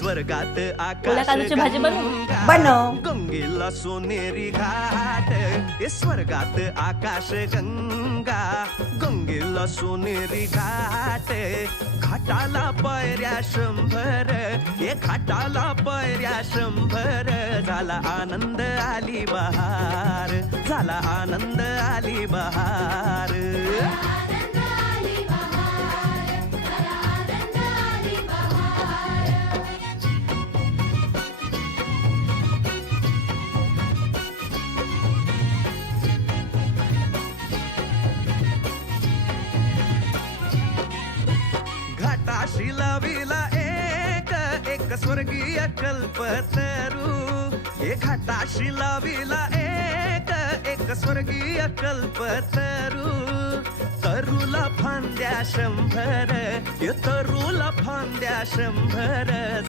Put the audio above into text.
स्वर्गात ओल्या आकाश काजूची भाजी बनवू? बनव. गंगेला सोनेरी घाट हे स्वर्गात आकाश गंगा गंगेला सोनेरी घाट घाटाला पायऱ्या 100 हे घाटाला पायऱ्या 100 झाला आनंद आली बहार झाला आनंद आली बहार घाटाशी लाविला एक स्वर्गीय कल्पतरू हे घाटाशी लाविला एक स्वर्गीय कल्पतरू तरुला फांद्या 100 तरुला फांद्या 100